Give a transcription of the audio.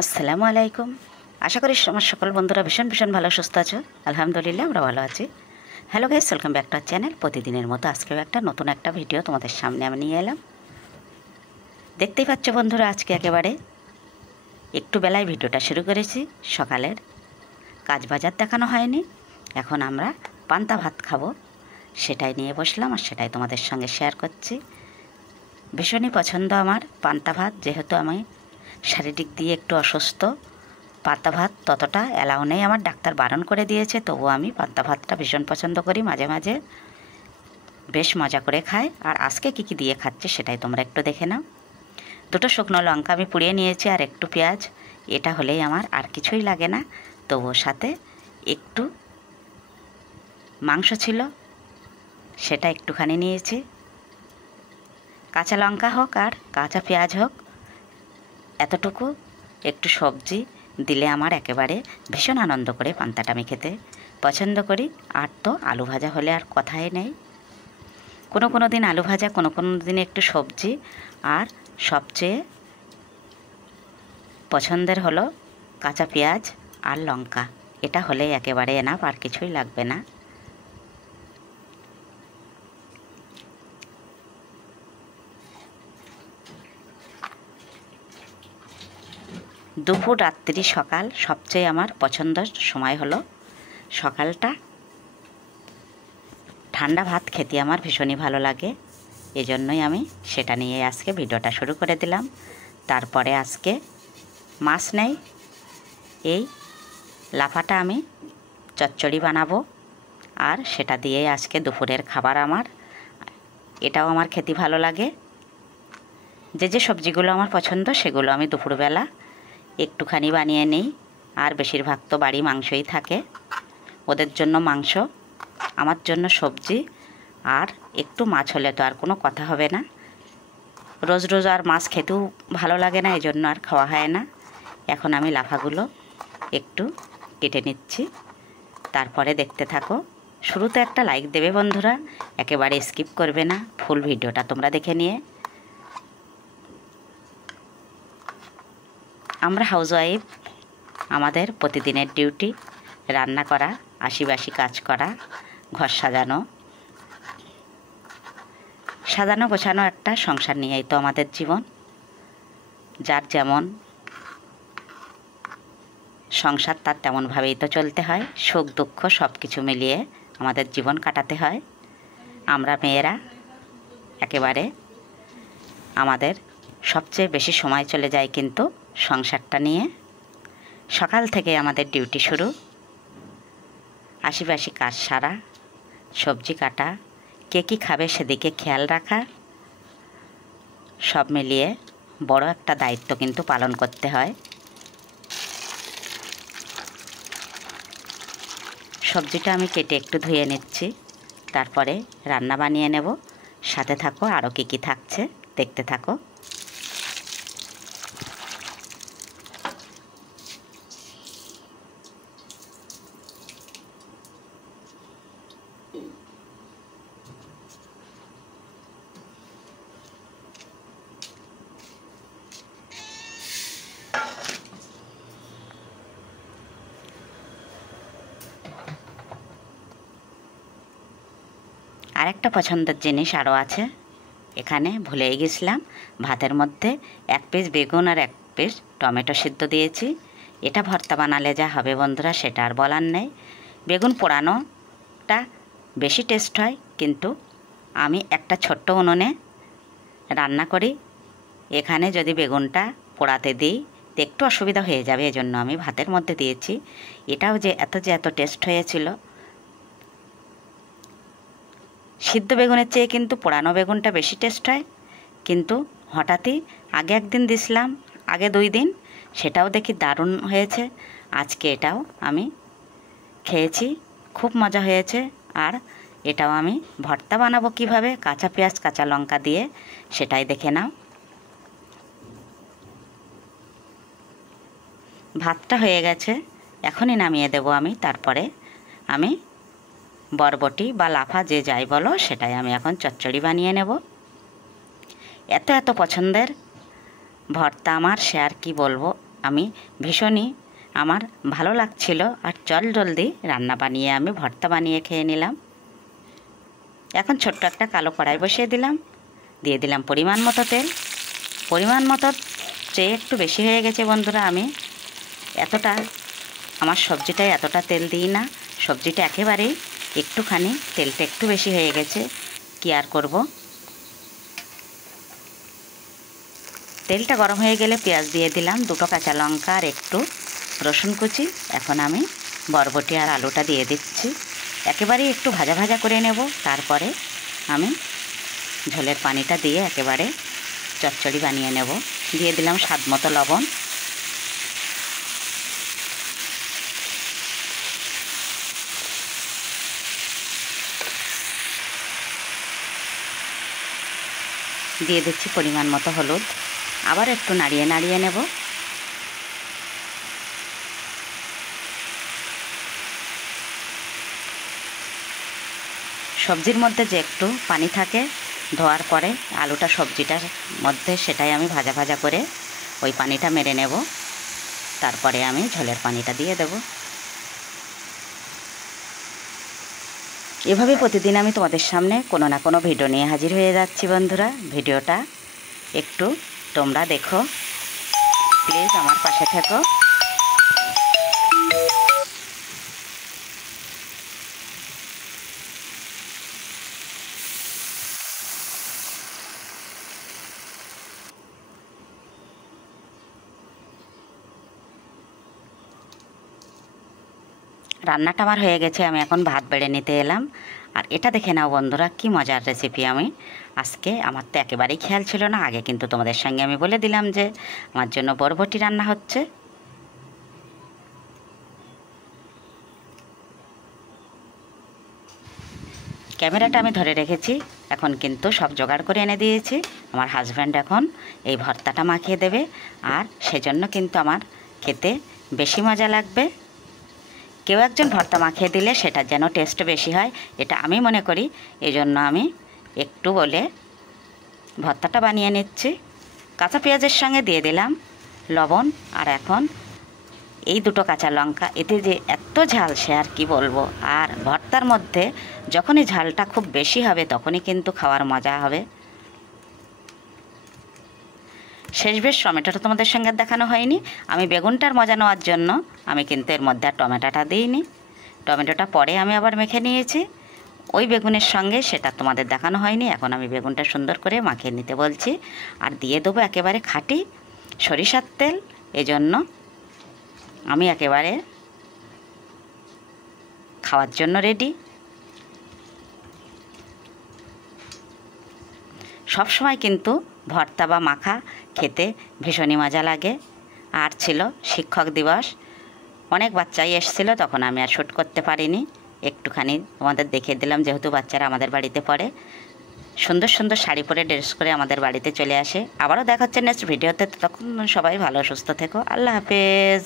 আসসালামু আলাইকুম। আশা করি আমার সকল বন্ধুরা ভীষণ ভীষণ ভালো সুস্থ আছো। আলহামদুলিল্লাহ আমরা ভালো আছি। Hello guys, welcome back to our channel. প্রতিদিনের মতো আজকেও একটা নতুন একটা ভিডিও তোমাদের সামনে আমি নিয়ে এলাম। দেখতেই পাচ্ছ বন্ধুরা, আজকে একেবারে একটু বেলায় ভিডিওটা শুরু করেছি। সকালের কাজ বাজার দেখানো হয়নি, এখন আমরা পান্তা ভাত খাবো, সেটাই নিয়ে বসলাম আর সেটাই তোমাদের সঙ্গে শেয়ার করছি। ভীষণই পছন্দ আমার পান্তা ভাত, যেহেতু আমি শারীরিক দিয়ে একটু অসুস্থ। পান্তা ভাত ততটা অ্যালাউ নেই আমার, ডাক্তার বারণ করে দিয়েছে, তবুও আমি পান্তা ভাতটা ভীষণ পছন্দ করি। মাঝে মাঝে বেশ মজা করে খাই। আর আজকে কী কী দিয়ে খাচ্ছি সেটাই তোমরা একটু দেখে নাও। দুটো শুকনো লঙ্কা আমি পুড়িয়ে নিয়েছি আর একটু পেঁয়াজ, এটা হলেই আমার আর কিছুই লাগে না। তবুও সাথে একটু মাংস ছিল, সেটা একটুখানি নিয়েছি। কাঁচা লঙ্কা হোক আর কাঁচা পেঁয়াজ হোক, এতটুকু একটু সবজি দিলে আমার একেবারে ভীষণ আনন্দ করে পান্তাটা আমি খেতে পছন্দ করি। আর তো আলু ভাজা হলে আর কথাই নেই। কোনো দিন আলু ভাজা, কোনো দিন একটু সবজি, আর সবচেয়ে পছন্দের হলো কাঁচা পেঁয়াজ আর লঙ্কা। এটা হলেই একেবারে এনাফ, আর কিছুই লাগবে না। দুপুর, রাত্রি, সকাল সবচেয়ে আমার পছন্দের সময় হলো সকালটা। ঠান্ডা ভাত খেতে আমার ভীষণই ভালো লাগে, এজন্যই আমি সেটা নিয়ে আজকে ভিডিওটা শুরু করে দিলাম। তারপরে আজকে মাছ নেই, এই লাফাটা আমি চচ্চড়ি বানাবো, আর সেটা দিয়েই আজকে দুপুরের খাবার আমার। এটাও আমার খেতে ভালো লাগে। যে সবজিগুলো আমার পছন্দ সেগুলো আমি দুপুরবেলা একটুখানি বানিয়ে নিই, আর বেশিরভাগ তো বাড়ি মাংসই থাকে। ওদের জন্য মাংস, আমার জন্য সবজি, আর একটু মাছ হলে তো আর কোনো কথা হবে না। রোজ রোজ আর মাছ খেতেও ভালো লাগে না, এই জন্য আর খাওয়া হয় না। এখন আমি লাফাগুলো একটু কেটে নিচ্ছি, তারপরে দেখতে থাকো। শুরুতে একটা লাইক দেবে বন্ধুরা, একেবারে স্কিপ করবে না, ফুল ভিডিওটা তোমরা দেখে নিয়ে। আমরা হাউসওয়াইফ, আমাদের প্রতিদিনের ডিউটি রান্না করা, আশিবাসি কাজ করা, ঘর সাজানো গোছানো একটা সংসার নিয়েই তো আমাদের জীবন। যার যেমন সংসার তার তেমনভাবেই তো চলতে হয়। সুখ দুঃখ সব কিছু মিলিয়ে আমাদের জীবন কাটাতে হয়। আমরা মেয়েরা একেবারে আমাদের সবচেয়ে বেশি সময় চলে যায় কিন্তু সংসারটা নিয়ে। সকাল থেকে আমাদের ডিউটি শুরু, আশিবাসি কাজ সারা, সবজি কাটা, কে কী খাবে সেদিকে খেয়াল রাখা, সব মিলিয়ে বড় একটা দায়িত্ব কিন্তু পালন করতে হয়। সবজিটা আমি কেটে একটু ধুয়ে নিচ্ছি, তারপরে রান্না বানিয়ে নেব। সাথে থাকো, আরও কী কী থাকছে দেখতে থাকো। আরেকটা পছন্দের জিনিস আরও আছে, এখানে ভুলেই গেছিলাম। ভাতের মধ্যে এক পিস বেগুন আর এক পিস টমেটো সিদ্ধ দিয়েছি। এটা ভর্তা বানালে যা হবে বন্ধুরা, সেটা আর বলার নেই। বেগুন পোড়ানোটা বেশি টেস্ট হয়, কিন্তু আমি একটা ছোট্ট উনুনে রান্না করি। এখানে যদি বেগুনটা পোড়াতে দিই তো একটু অসুবিধা হয়ে যাবে, এজন্য আমি ভাতের মধ্যে দিয়েছি। এটাও যে এত টেস্ট হয়েছিল। সিদ্ধ বেগুনের চেয়ে কিন্তু পোড়ানো বেগুনটা বেশি টেস্ট হয়। কিন্তু হঠাৎই আগে একদিন দিছিলাম, আগে 2 দিন, সেটাও দেখি দারুণ হয়েছে। আজকে এটাও আমি খেয়েছি, খুব মজা হয়েছে। আর এটাও আমি ভর্তা বানাবো কিভাবে, কাঁচা পেঁয়াজ কাঁচা লঙ্কা দিয়ে, সেটাই দেখে নাও। ভাতটা হয়ে গেছে, এখনই নামিয়ে দেব আমি। তারপরে আমি বরবটি বা লাফা যে যাই বলো, সেটাই আমি এখন চচ্চড়ি বানিয়ে নেব। এত পছন্দের ভর্তা আমার, সে আর কি বলবো। আমি ভীষণই আমার ভালো লাগছিল, আর জলদি রান্না বানিয়ে আমি ভর্তা বানিয়ে খেয়ে নিলাম। এখন ছোট্ট একটা কালো কড়াই বসিয়ে দিলাম, দিয়ে দিলাম পরিমাণ মতো তেল। পরিমাণ মতো চেয়ে একটু বেশি হয়ে গেছে বন্ধুরা। আমি আমার সবজিটায় এতটা তেল দিই না, সবজিটা একেবারেই একটুখানি তেলটা একটু বেশি হয়ে গেছে, কি আর করব। তেলটা গরম হয়ে গেলে পেঁয়াজ দিয়ে দিলাম, 2টো কাঁচা লঙ্কা আর একটু রসুন কুচি। এখন আমি বরবটি আর আলুটা দিয়ে দিচ্ছি, একেবারেই একটু ভাজা ভাজা করে নেব। তারপরে আমি ঝোলের পানিটা দিয়ে একেবারে চচ্চড়ি বানিয়ে নেব। দিয়ে দিলাম স্বাদ মতো লবণ। দিয়ে দিচ্ছি পরিমাণ মতো হলুদ। আবার একটু নাড়িয়ে নাড়িয়ে নেব। সবজির মধ্যে যে একটু পানি থাকে ধোয়ার পরে আলুটা সবজিটার মধ্যে, সেটাই আমি ভাজা ভাজা করে ওই পানিটা মেরে নেব। তারপরে আমি ঝোলের পানিটা দিয়ে দেব। এভাবে প্রতিদিন আমি তোমাদের সামনে কোনো না কোনো ভিডিও নিয়ে হাজির হয়ে যাচ্ছি বন্ধুরা। ভিডিওটা একটু তোমরা দেখো, প্লিজ আমার পাশে থেকো। রান্নাটা আমার হয়ে গেছে, আমি এখন ভাত বেড়ে নিতে এলাম। আর এটা দেখে নাও বন্ধুরা, কি মজার রেসিপি। আমি আজকে আমার তো একেবারেই খেয়াল ছিল না, আগে কিন্তু তোমাদের সঙ্গে আমি বলে দিলাম যে আমার জন্য বরবটি রান্না হচ্ছে। ক্যামেরাটা আমি ধরে রেখেছি, এখন কিন্তু সব জোগাড় করে এনে দিয়েছি। আমার হাজব্যান্ড এখন এই ভর্তাটা মাখিয়ে দেবে, আর সেজন্য কিন্তু আমার খেতে বেশি মজা লাগবে। কেউ একজন ভর্তা মাখিয়ে দিলে সেটা যেন টেস্ট বেশি হয়, এটা আমি মনে করি। এই জন্য আমি একটু বলে ভর্তাটা বানিয়ে নিচ্ছি। কাঁচা পেঁয়াজের সঙ্গে দিয়ে দিলাম লবণ, আর এখন এই 2টো কাঁচা লঙ্কা। এতে যে এত ঝাল সে আর কি বলবো। আর ভর্তার মধ্যে যখনই ঝালটা খুব বেশি হবে তখনই কিন্তু খাওয়ার মজা হবে। শেষ বেশ টমেটোটা তোমাদের সঙ্গে দেখানো হয়নি। আমি বেগুনটার মজা নেওয়ার জন্য আমি কিন্তু এর মধ্যে আর টমেটোটা দিইনি। টমেটোটা পরে আমি আবার মেখে নিয়েছি ওই বেগুনের সঙ্গে, সেটা তোমাদের দেখানো হয়নি। এখন আমি বেগুনটা সুন্দর করে মাখিয়ে নিতে বলছি, আর দিয়ে দেবো একেবারে খাঁটি সরিষার তেল। এজন্য আমি একেবারে খাওয়ার জন্য রেডি। সব সময় কিন্তু ভর্তা বা মাখা খেতে ভীষণই মজা লাগে। আর ছিল শিক্ষক দিবস, অনেক বাচ্চাই এসেছিলো, তখন আমি আর শ্যুট করতে পারিনি। একটুখানি তোমাদের দেখিয়ে দিলাম, যেহেতু বাচ্চারা আমাদের বাড়িতে পড়ে, সুন্দর সুন্দর শাড়ি পরে ড্রেস করে আমাদের বাড়িতে চলে আসে। আবারও দেখা হচ্ছে নেক্সট ভিডিওতে। তখন সবাই ভালো সুস্থ থেকো। আল্লাহ হাফেজ।